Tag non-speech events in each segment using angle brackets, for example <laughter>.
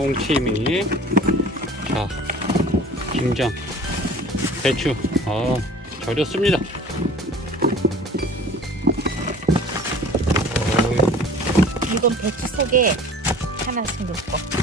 동치미. 자, 김장, 배추. 아, 절였습니다. 이건 배추 속에 하나씩 넣고.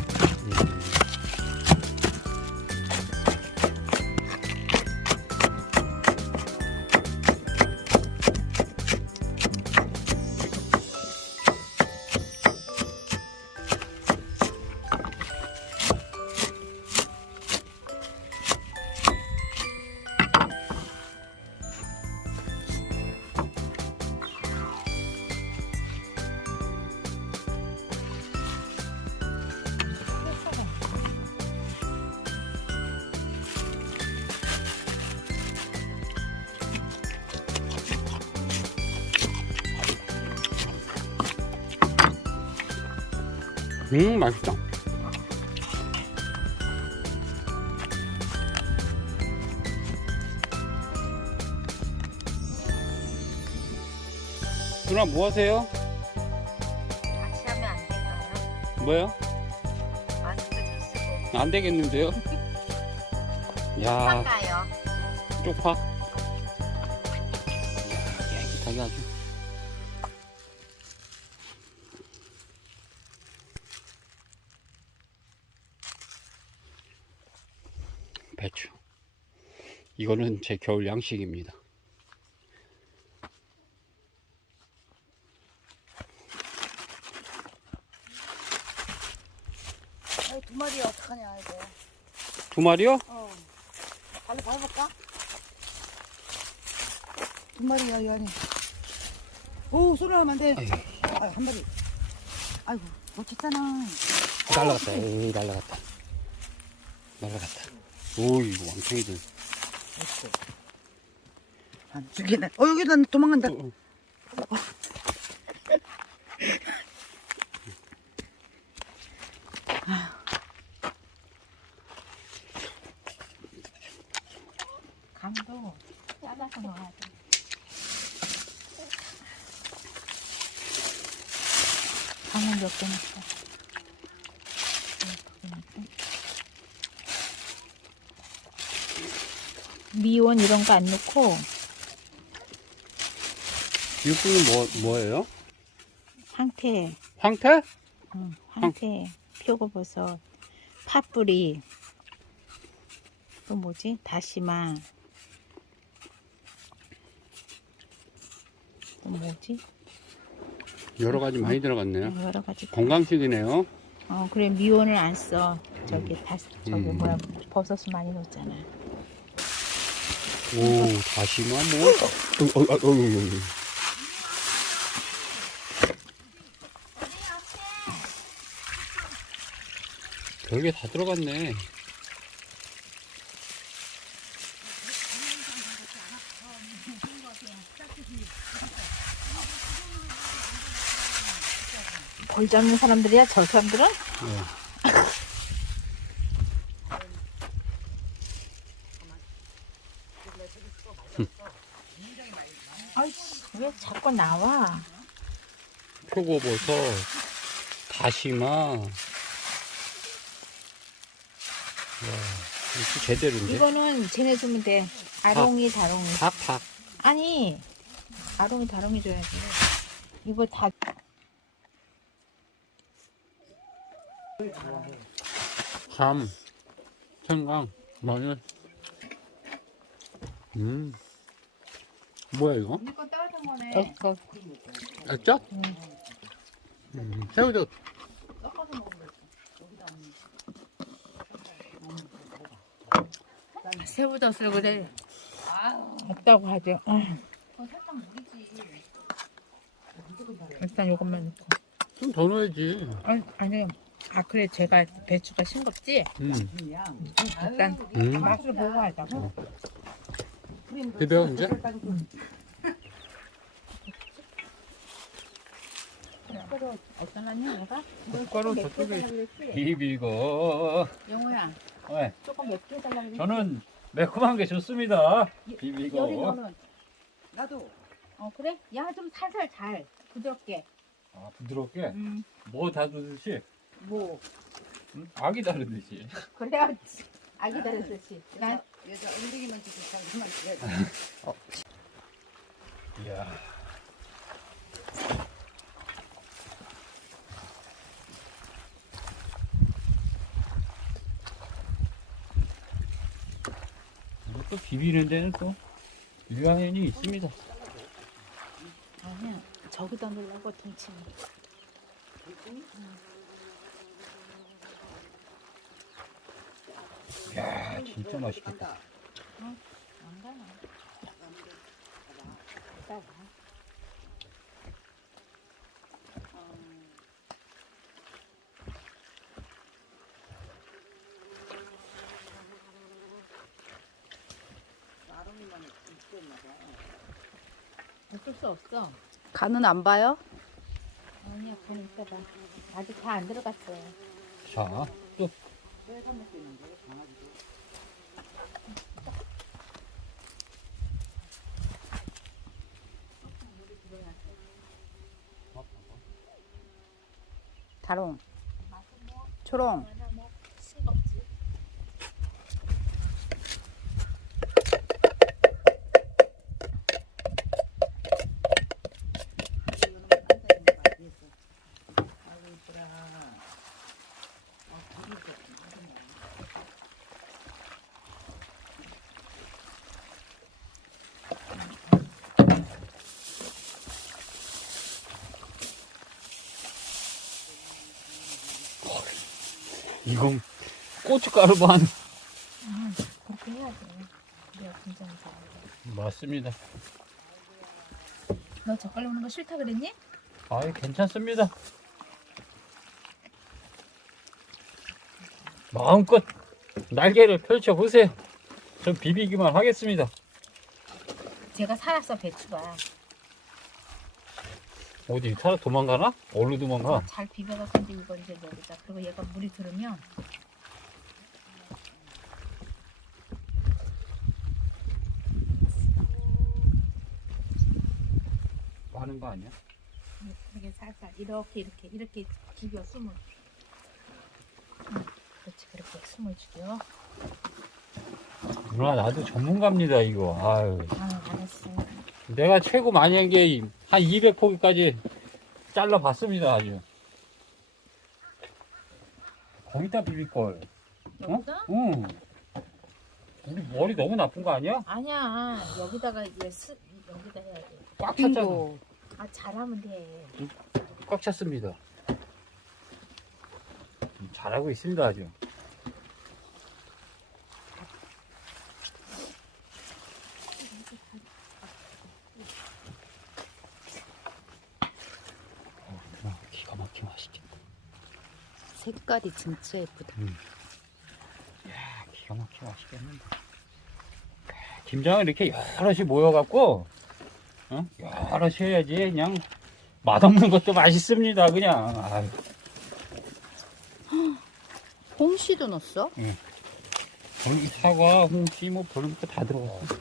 음, 맛있다. 누나 뭐 하세요? 같이 하면 안 되나요? 뭐요? 마스크 좀 쓰고. 안 되겠는데요? <laughs> 야, 할까요? 쪽파. 이야, 깨끗하게 아주. 배추. 이거는 제 겨울 양식입니다. 아이, 두 마리 어떡하냐 이거. 두 마리요? 어. 발로 밟아볼까? 두 마리야 이 안에. 오 소리 나면 안 돼. 아이고. 아, 한 마리. 아이고 놓쳤잖아. 날라갔다. 날라갔다. 날라갔다. 오, 이거 왕창이들. 안 죽이네. 어 여기다 도망간다. 어, 어. 감도 잘라서 넣어야 돼. 간은 몇개 넣고. 미원 이런 거 안 넣고 육수는 뭐, 뭐예요? 황태, 황태? 응, 황태, 표고버섯, 파뿌리, 또 뭐지? 다시마, 또 뭐지? 여러 가지 많이 들어갔네요. 여러 가지. 다. 건강식이네요. 어 그래 미원을 안 써. 저기 다 저기 음. 뭐야 버섯을 많이 넣었잖아. 오, 다시마 뭐? 어, 어, 어, 어, 어, 어. 별게 다 들어갔네. 벌 잡는 사람들이야 저 사람들은? 어. 아이씨 왜 자꾸 나와? 표고버섯, 다시마. 와, 이거 제대로인데? 이거는 쟤네 주면 돼. 아롱이 다롱이. 닭, 닭. 아니 아롱이 다롱이 줘야지. 이거 다 참, 생강, 마늘. 음. 뭐야, 이거? 이거 따뜻한 거네. 음, 새우젓. 섞어서 먹으면 새우젓을 그래 아, 없다고 하죠. 응. 그건 살짝 물이지. 일단 이것만 넣고. 좀 더 넣어야지. 아니, 아니 아 그래 제가 배추가 싱겁지? 음. 그냥. 일단 음. 맛을 보고 하자고. 비벼, 이제? 어떠하냐 얘가? 숟가락 맵게 저쪽에? 비비고 영호야 네, 조금 맵게 해달라 그랬지? 저는 매콤한 게 좋습니다 열이 비비고 너는 나도. 어 그래? 야 좀 살살 잘 부드럽게 아, 부드럽게 음, 뭐다 넣듯이 뭐 응? 아기 다루듯이. 그래야 아기 다르듯이. 난 여자 엉덩이만 주고 자기만 줘야지. 이야. 이거 또 비비는 데는 또 유아인이 있습니다. 아니야. 저기다 놓으려고 동치미. 이 야, 진짜 맛있겠다. 어쩔 수 없어. 간은 안 봐요? 아니야, 그건 이따 봐. 아직 다 안 들어갔어요. 자, 또 다롱. 초 이건 고춧가루 반. 그렇게 해야지. 그래야 굉장히 좋아. 맞습니다. 너 젓갈로 오는 거 싫다 그랬니? 아이, 괜찮습니다. 마음껏 날개를 펼쳐 보세요. 전 비비기만 하겠습니다. 제가 살았어 배추가 어디 살아 도망가나? 어디로 도망가? 잘 비벼갖고 이제 이거 이제 여기다 그리고 얘가 물이 들으면 뭐 하는 거 아니야? 이렇게 살살 이렇게 이렇게 이렇게 죽여 숨을 응, 그렇지 그렇게 숨을 죽여 누나 나도 전문가입니다 이거. 아유, 아 알았어 내가 최고 많이 한게 한 200포기까지 잘라봤습니다 아주. 거기다 비빌 걸. 어? 여기다? 응. 우리 머리 너무 나쁜 거 아니야? 아니야 여기다가 얘 스, 여기다 해야 꽉 찼잖아. 돼아 잘하면 돼 꽉 찼습니다. 음, 잘하고 있습니다 아주. 어, 기가 막히게 맛있겠다. 색깔이 진짜 예쁘다. 야, 기가 막히게 맛있겠는데. 김장을 이렇게 여럿이 모여갖고, 어? 여럿이 해야지, 그냥, 맛없는 것도 맛있습니다, 그냥. 아유, <gasps> 홍시도 넣었어? 거기 사과, 홍시, 뭐, 별거 다 들어갔어.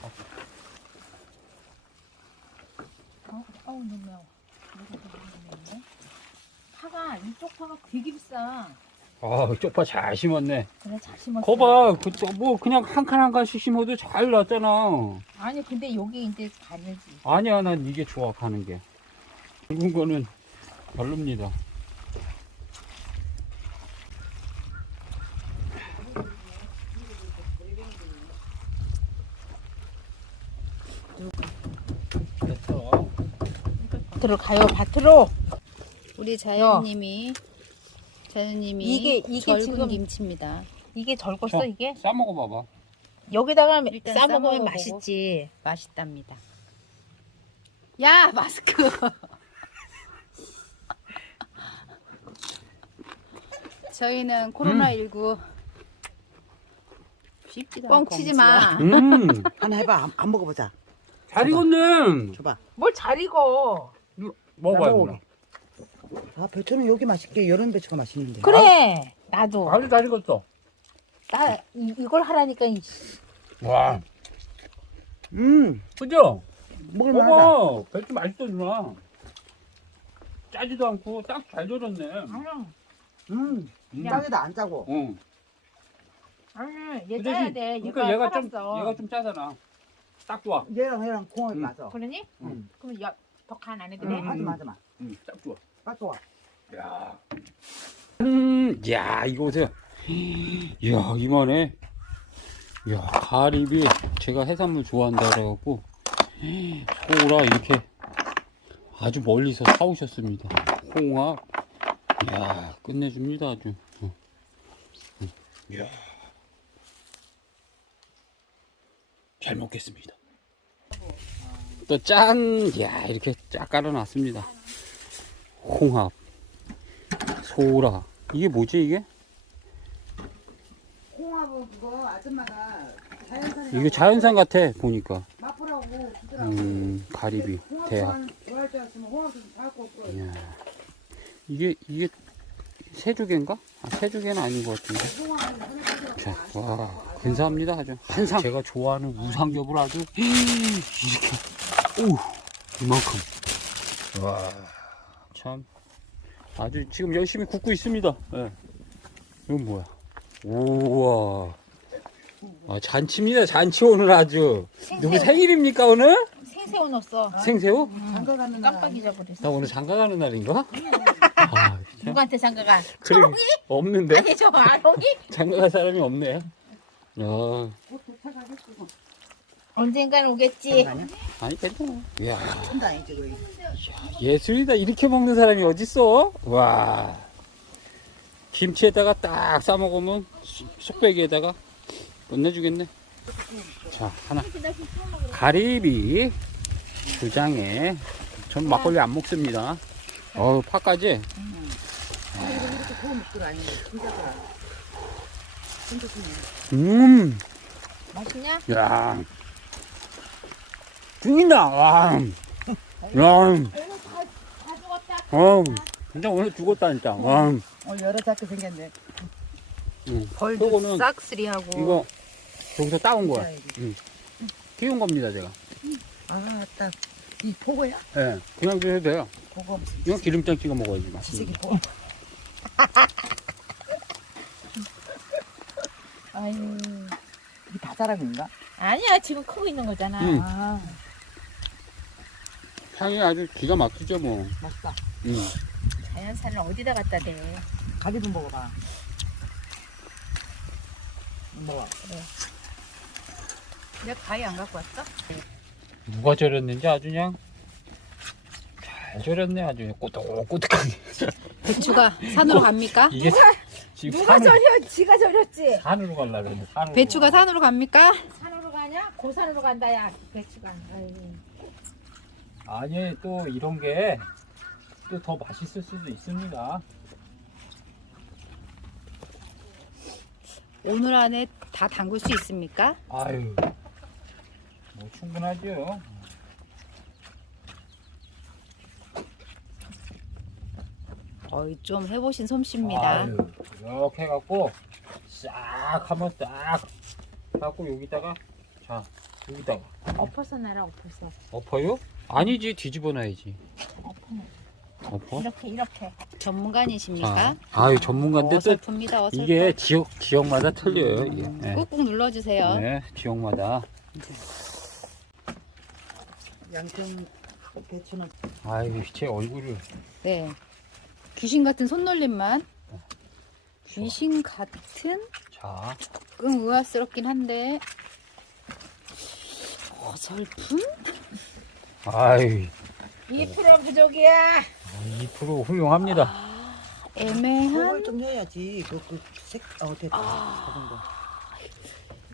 어? 어우 너무 매워? 파가 이쪽 파가 되게 비싸 아, 쪽파 잘 심었네. 그래 잘 심었어 거봐, 그, 저, 뭐, 그냥 한 칸 한 칸씩 심어도 잘 났잖아. 아니 근데 여기 이제 가늘지 아니야, 난 이게 좋아, 가는 게. 굵은 거는 별로입니다. 됐어. 들어가요 밭으로 우리 자연님이 자연님이 이게- 이게 절군 지금- 김치입니다. 이게 절궜어 어. 이게 싸 먹어봐봐. 여기다가 일단 싸 먹으면. 맛있지 맛있답니다. 야 마스크. <laughs> 저희는 코로나 19 쉽지도 않고 뻥치지 마 음, <laughs> 하나 해봐. 안, 안 먹어보자. 잘 익었네. 줘봐. 뭘 잘 익어 먹어봐요, 나 누나. 아 배추는 여기 맛있게 이런 배추가 맛있는데. 그래 나도 아주 잘 익었어. 나 이, 이걸 하라니까 이 씨. 와, 음 그죠? 먹을만하다. 먹어. 배추 맛있어, 누나. 짜지도 않고 딱 잘 절었네. 아유, 음, 땅에다 안 짜고. 응. 아니 얘 그 짜야 대신- 돼. 그러니까 얘가 얘가 좀 살았어. 얘가 좀 짜잖아. 딱 좋아. 얘랑 얘랑 공합이 음. 맞아. 그러니? 응. 그럼 더간 안 해도 돼? 음. 하지 마, 하지 마. 응, 딱 좋아. 딱 좋아. 야. 음, 야, 이거 보세요. 이야, 이만해. 이야, 가리비. 제가 해산물 좋아한다 그래갖고, 소라 이렇게 아주 멀리서 사오셨습니다. 홍합. 이야, 끝내줍니다, 아주. 이야. 잘 먹겠습니다. 또 짠! 야, 이렇게 쫙 깔아놨습니다. 홍합. 소라. 이게 뭐지, 이게? 홍합은 그거 아줌마가 자연산. 이게 자연산 같아, 보니까. 맛보라고 주더라고. 음, 가리비, 홍합 대학. 좋아하는- 좋아할 줄 알았으면 홍합 좀 사갖고 올 거야. 이야. 이게, 이게, 새조개인가? 아, 새조개는 아닌 것 같은데. 홍합은. 자, 와, 근사합니다, 아주. 한상. 제가 좋아하는 우상겹을 아주, 이렇게, 오, 이만큼. 와, 참. 아주 지금 열심히 굽고 있습니다. 예. 이건 뭐야? 우와. 아, 잔치입니다, 잔치 오늘 아주. 누구 생일입니까, 오늘? 생새우 넣었어. 생새우? 장가 가는 날. 깜빡 잊어버렸어. 나 오늘 장가 가는 날인가? 아, 진짜. 누구한테 장가가? 그래, 없는데? 아니 저 아롱이? 장가 갈 사람이 없네. 야, 곧 도착하겠어. 언젠간 오겠지. 아니야? 아니, 괜찮아. 이야. 천다 아니지, 거기. 예술이다. 이렇게 먹는 사람이 어딨어? 와. 김치에다가 딱 싸먹으면 쑥배기에다가 끝내주겠네. 자, 하나. 가리비 두 장에 전 막걸리 안 먹습니다. 어우, 파까지? 근데 이거 이렇게 구워 먹는 거 아니야. 진짜 좋아. 진짜 좋네. 음, 맛있냐? 야. 죽인다. 와. 야, 다, 죽었다. 어, 진짜 오늘 죽었다, 진짜. 와. 어, 여러 작게 생겼네. 응. 벌도 요거는 싹쓸이하고. 이거 여기서 따온 거야. 짜야지. 키운 겁니다, 제가. 아, 딱. 이 포고야? 예, 네, 그냥 드셔도 돼요. 포고. 이건 기름장 찍어 먹어야지. 지색이 거. 포고. <laughs> 아유. 이게 다 자라는가? 아니야 지금 크고 있는 거잖아. 음. 아, 향이 아주 기가 막히죠, 뭐. 맛있다. 음. 자연산을 어디다 갖다 대? 가리 좀 먹어봐. 먹어. 내가 가위 안 갖고 왔어? 누가 절였는지 아주 그냥 잘 절였네, 아주 꼬득꼬득하게. 배추가 산으로 갑니까? <laughs> 이게 지금 누가 산으로, 절여? 지가 절였지. 산으로 가려고 그러는데, 산으로. 배추가 산으로 갑니까? 산으로 가냐? 고산으로 간다 야 배추가. 아유. 아니, 또 이런 게 또 더 맛있을 수도 있습니다. 오늘 안에 다 담글 수 있습니까? 아유, 뭐 충분하죠. 어이 좀 해보신 솜씨입니다. 아유, 이렇게 해갖고 싹 한번 딱 해갖고 여기다가 자 여기다가 엎어서 나라 엎어서. 엎어요? 아니지 뒤집어 놔야지. 엎어? 이렇게 이렇게. 전문가이십니까? 자, 아유 전문가인데 또 어설픕니다. 어설프. 이게 지역 지역마다 틀려요. 이게. 네. 꾹꾹 눌러주세요. 네, 지역마다. 양평 배추는 아유, 제 얼굴을 네. 귀신 같은 손놀림만. 귀신 같은 자, 조금 의아스럽긴 한데 어설픈? 아유, 2% 부족이야. 2% 훌륭합니다. 그걸 애매한 좀 해야지. 그, 그, 색, 어, 됐다. 작은 거.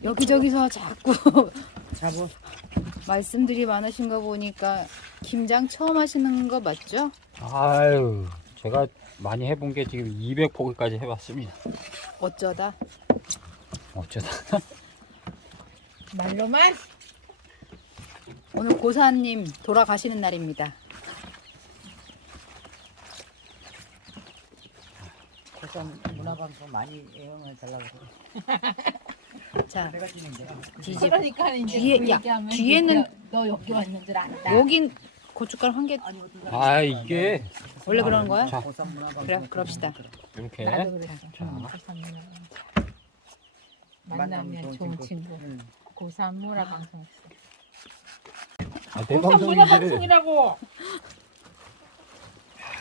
여기저기서 자꾸 <laughs> 잡어. 말씀들이 많으신 거 보니까 김장 처음 하시는 거 맞죠? 아유, 제가 많이 해본 게 지금 200포기까지 해봤습니다. 어쩌다 어쩌다. <laughs> 말로만. 오늘 고사님 돌아가시는 날입니다. 고산 문화방송 많이 애용해 달라고. <laughs> 자, 내가. 뒤집. 그러니까 이제 뒤에- 그 야, 얘기하면 뒤에는- 너 여기 왔는 줄 안다. 여긴 고춧가루 한 개. 아, 이게 원래 그러는 거야? 자. 그래, 그럽시다. 이렇게. 나도 그랬어. 자. 고삼문화. 만나면 좋은 친구. 고삼문화 방송했어. 아, 내 고삼문화 방송인데 방송이라고.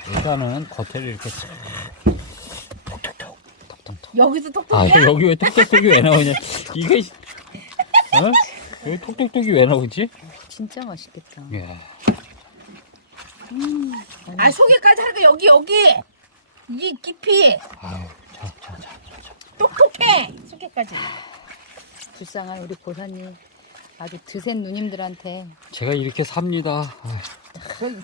일단은 겉에를 이렇게 싹 톡톡톡 톡톡톡. 여기서 아 톡톡이야? 여기 왜 톡톡톡이 왜 나오냐? 이게 어? 여기 톡톡톡이 왜 나오지? 진짜 맛있겠다. 야, 아 소개까지 하니까 여기 여기 이 깊이 아유, 자, 자, 자, 자. 똑똑해 소개까지. 불쌍한 우리 보사님. 아주 드센 누님들한테 제가 이렇게 삽니다.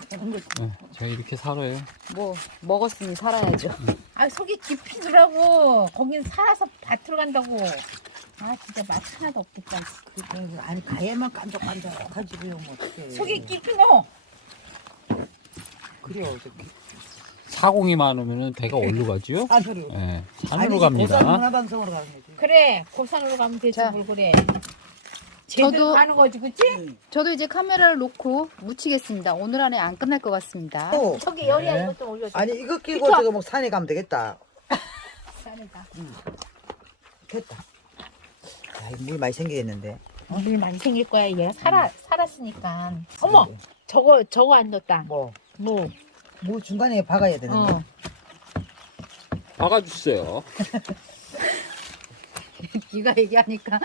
되는 거지. 네, 제가 이렇게 살아요. 뭐 먹었으니 살아야죠. 아 속이 깊이 들라고 거긴 살아서 밭으로 간다고. 아 진짜 맛 하나도 없겠다. 아니 가야만 깐적깐적하지 그러면 어떡해. 속이 깊이 넣어. 그래요. 어떡해. 사공이 많으면 배가 어디로 가지요? 산으로. 네, 산으로 갑니다. 문화방송으로 가는 거지. 그래 고산으로 가면 되지 자. 뭘 그래. 저도- 가는 거지 그치? 저도 이제 카메라를 놓고 묻히겠습니다. 오늘 안에 안 끝날 것 같습니다. 또 저기 열이야 네. 이것 좀 올려줘. 아니 이거 끼고. 저거 뭐 산에 가면 되겠다. 싸내다. 됐다. 야, 이거 물 많이 생기겠는데. 물 많이 생길 거야 얘가 살아 살았으니까. 어머 저거 저거 안 넣었다. 뭐, 뭐? 뭐 중간에 박아야 되는데. 어. 박아주세요. <laughs> <laughs> 네가 얘기하니까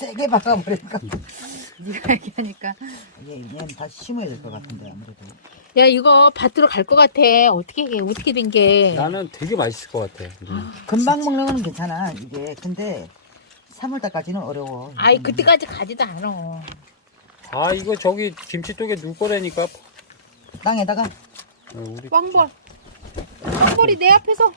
세게 박아버리니까. <laughs> 네가 얘기하니까 얘, 얘는 다시 심어야 될 것 같은데 아무래도. 야 이거 밭으로 갈 것 같아. 어떻게 이게 어떻게 된 게? 나는 되게 맛있을 것 같아. 음. 금방 먹는 거는 괜찮아 이게. 근데 3월달까지는 어려워. 아이 그때까지 가지도 않아. 아 이거 저기 김치독에 누 거라니까. 땅에다가 어, 우리 왕벌. 왕벌이 내 앞에서